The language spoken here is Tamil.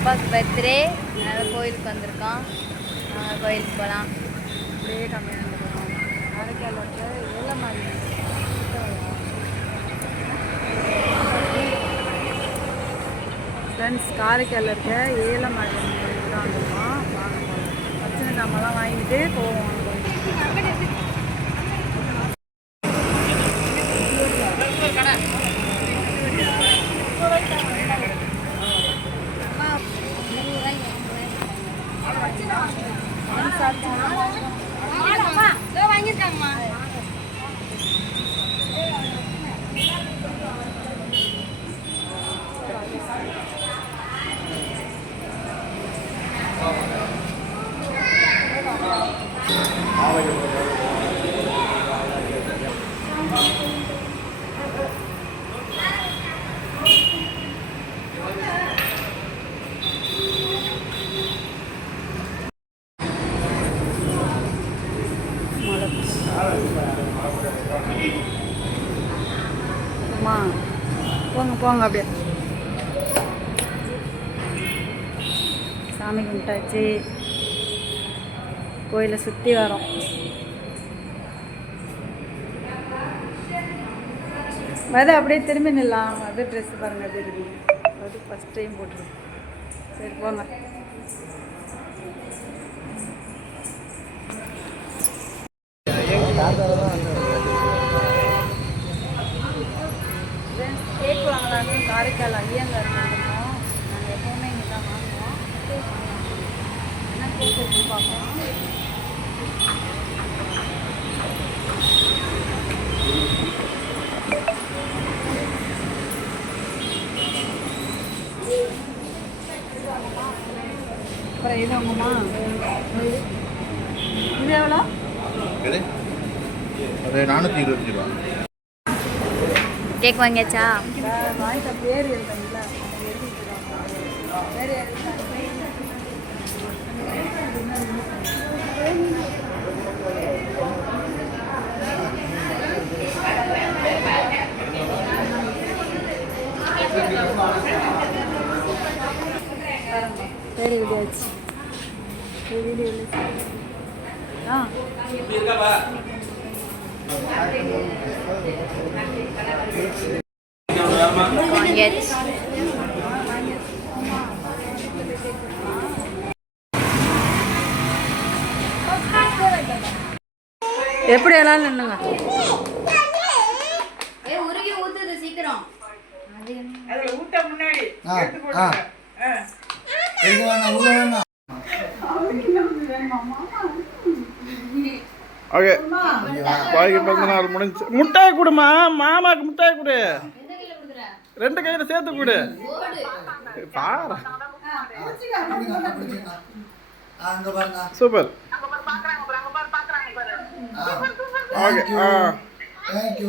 அப்பாவுக்கு பர்த்டே, அதனால் கோயிலுக்கு வந்திருக்கோம். கோயிலுக்கு போகலாம். அப்படியே கம்மியாக இருந்துக்கிறோம். காரைக்கால் ஏலமாரி ஃப்ரெண்ட்ஸ், காரைக்காலில் இருக்க ஏலமாரி கோயிலுக்கு தான் வந்திருக்கோம். வாங்க போகலாம். பச்சனை சாமான்லாம் வாங்கிட்டு போவோம் கோயிலுக்கு. வாங்கியிருக்காங்கம்மா. அம்மா போங்க போங்க அப்படியே. சாமி கும்பிட்டாச்சு. கோயிலை சுற்றி வரோம். அது அப்படியே திரும்பி நில்லாம். அது ட்ரெஸ் பாருங்கள் அப்படி இருக்கு. அது ஃபஸ்ட் டைம் போட்டுருக்கு. சரி போங்க. கேக் வாங்கலான்னு காரைக்கால் ஐயங்கார் வந்திருக்கோம். நாங்கள் எப்போவுமே இங்கே தான் வாங்குவோம். என்ன கேக் இருக்குன்னு பார்ப்போம். அப்புறம் இது வாங்குமா? இது எவ்வளோ? அது 420 ரூபா. கேக் வாங்கியாச்சா? வாங்கிட்ட பேர் எழுதுங்களா? பேர் பேர் எழுதியாச்சு. வீடியோ ஆ வாங்கியாச்சு. எப்படி எல்லாம் நின்னுங்க. உருகி ஊத்துது சீக்கிரம். அதுல ஊத்த முன்னாடி ஓகே, பாய்க்கு பிறந்த நாள் முடிஞ்சு. முட்டாய் கொடுமா, மாமாக்கு முட்டாய் கொடு. 2 கையில சேர்த்து கொடு. பாரு, சூப்பர். ஓகே.